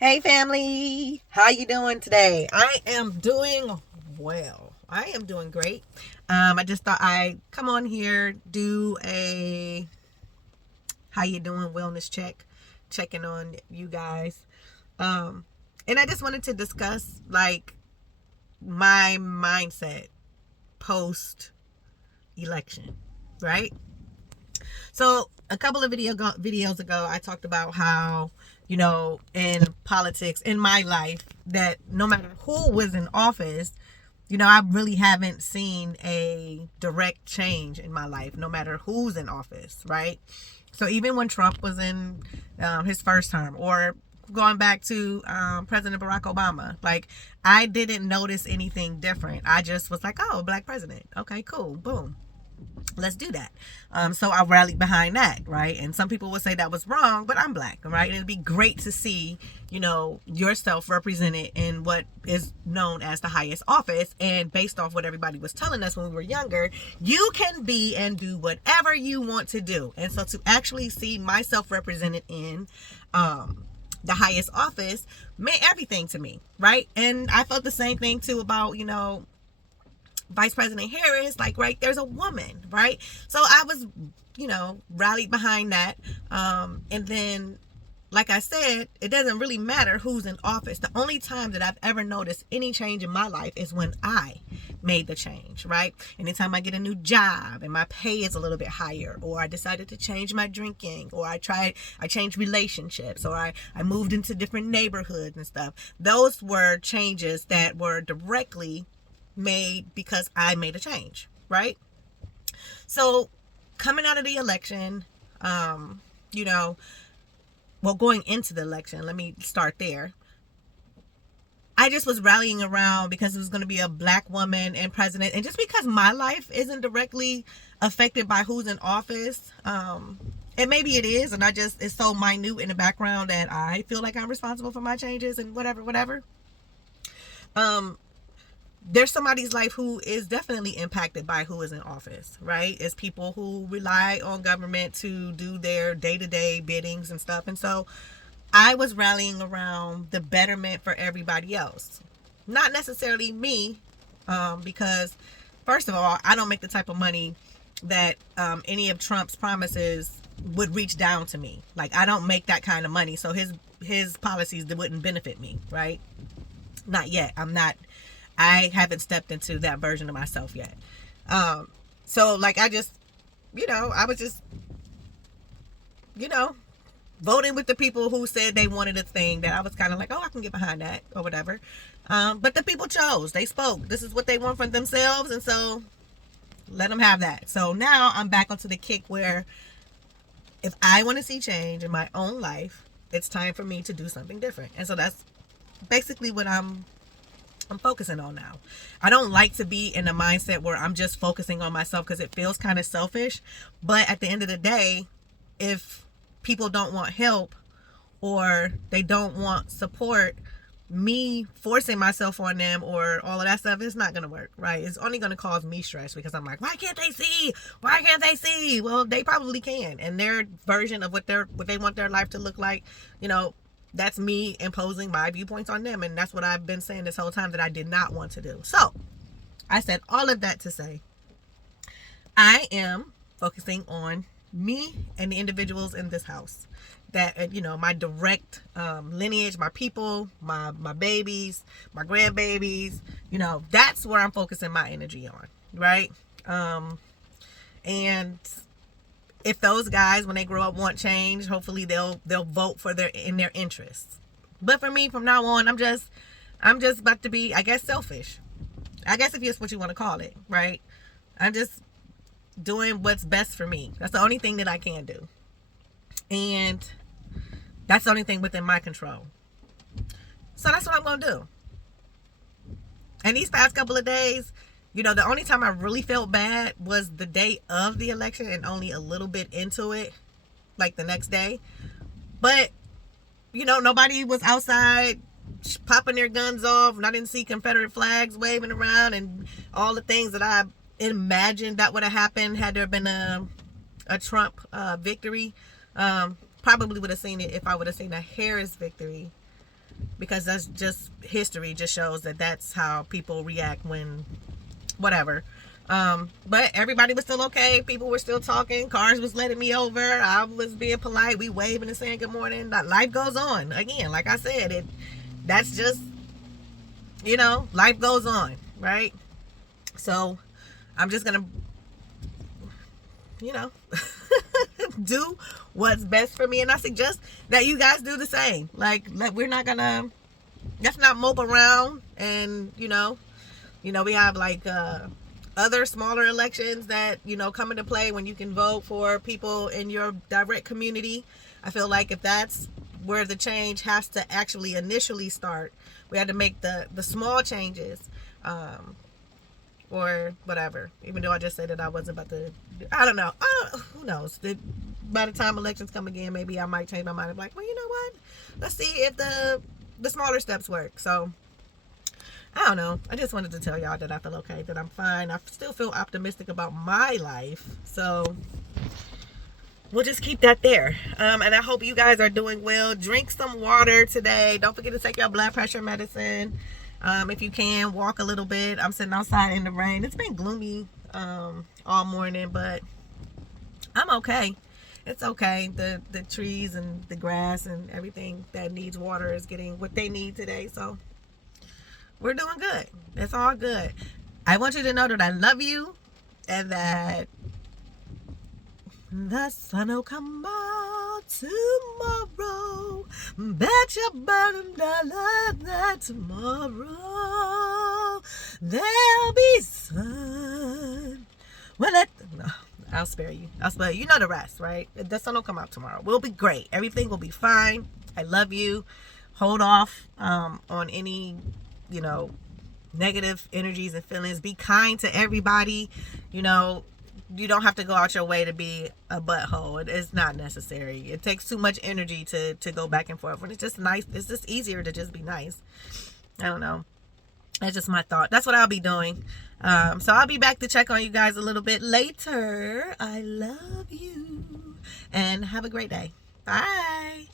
Hey family, how you doing today? I am doing well. I am doing great. I just thought I'd come on here, do a how you doing wellness check, checking on you guys. Um, and I just wanted to discuss like my mindset post election, right? So a couple of videos ago, I talked about how, in politics, in my life, that no matter who was in office, I really haven't seen a direct change in my life, no matter who's in office, right? So even when Trump was in his first term, or going back to President Barack Obama, like I didn't notice anything different. I just was like, oh, black president. Okay, cool. Boom, let's do that. So I rallied behind that, right? And some people would say that was wrong, but I'm black, right? And it'd be great to see, yourself represented in what is known as the highest office. And based off what everybody was telling us when we were younger, you can be and do whatever you want to do. And so to actually see myself represented in the highest office meant everything to me, right? And I felt the same thing too about, Vice President Harris, like, right, there's a woman, right? So I was, rallied behind that. And then, like I said, it doesn't really matter who's in office. The only time that I've ever noticed any change in my life is when I made the change, right? Anytime I get a new job and my pay is a little bit higher, or I decided to change my drinking, or I changed relationships, or I moved into different neighborhoods and stuff. Those were changes that were directly made because I made a change, right? So coming out of the election, going into the election, let me start there. I just was rallying around because it was going to be a black woman and president, and just because my life isn't directly affected by who's in office, and maybe it is, and it's so minute in the background that I feel like I'm responsible for my changes and whatever. There's somebody's life who is definitely impacted by who is in office, right? It's people who rely on government to do their day-to-day biddings and stuff. And so I was rallying around the betterment for everybody else. Not necessarily me, because first of all, I don't make the type of money that any of Trump's promises would reach down to me. Like, I don't make that kind of money. So his policies that wouldn't benefit me, right? Not yet. I haven't stepped into that version of myself yet. So like I was just, voting with the people who said they wanted a thing that I was kind of like, oh, I can get behind that or whatever. But the people chose, they spoke. This is what they want from themselves. And so let them have that. So now I'm back onto the kick where if I want to see change in my own life, it's time for me to do something different. And so that's basically what I'm focusing on now. I don't like to be in a mindset where I'm just focusing on myself because it feels kind of selfish. But at the end of the day, if people don't want help or they don't want support, me forcing myself on them or all of that stuff, it's not going to work, right? It's only going to cause me stress because I'm like, why can't they see? Why can't they see? Well, they probably can. And their version of what they want their life to look like, that's me imposing my viewpoints on them. And that's what I've been saying this whole time that I did not want to do. So I said all of that to say I am focusing on me and the individuals in this house that, my direct lineage, my people, my babies, my grandbabies, that's where I'm focusing my energy on, right? And if those guys, when they grow up, want change, hopefully they'll vote for their interests. But for me, from now on, I'm just about to be, I guess, selfish. I guess if that's what you want to call it, right? I'm just doing what's best for me. That's the only thing that I can do. And that's the only thing within my control. So that's what I'm going to do. And these past couple of days, the only time I really felt bad was the day of the election and only a little bit into it, like the next day. But, nobody was outside popping their guns off, and I didn't see Confederate flags waving around and all the things that I imagined that would have happened had there been a Trump victory. Probably would have seen it if I would have seen a Harris victory. because that's just history just shows that that's how people react when whatever. But everybody was still okay. People were still talking. Cars was letting me over. I was being polite. We waving and saying good morning. Life goes on. Again, like I said, that's just, life goes on, right? So I'm just gonna, do what's best for me, and I suggest that you guys do the same. We're not gonna, let's not mope around, and we have other smaller elections that come into play when you can vote for people in your direct community. I feel like if that's where the change has to actually initially start, we had to make the small changes, or whatever. Even though I just said that I wasn't about to, I don't know. Who knows? By the time elections come again, maybe I might change my mind. I'm like, well, you know what? Let's see if the smaller steps work. So I don't know. I just wanted to tell y'all that I feel okay, that I'm fine. I still feel optimistic about my life. So we'll just keep that there. And I hope you guys are doing well. Drink some water today. Don't forget to take your blood pressure medicine. If you can, walk a little bit. I'm sitting outside in the rain. It's been gloomy all morning, but I'm okay. It's okay. The trees and the grass and everything that needs water is getting what they need today. So we're doing good. It's all good. I want you to know that I love you, and that the sun will come out tomorrow. Bet your bottom dollar that tomorrow there'll be sun. Well, no, I'll spare you. You know the rest, right? The sun will come out tomorrow. We'll be great. Everything will be fine. I love you. Hold off on any negative energies and feelings. Be kind to everybody. You don't have to go out your way to be a butthole. It's not necessary. It takes too much energy to go back and forth. When it's just nice, it's just easier to just be nice. I don't know. That's just my thought. That's what I'll be doing. So I'll be back to check on you guys a little bit later. I love you, and have a great day. Bye.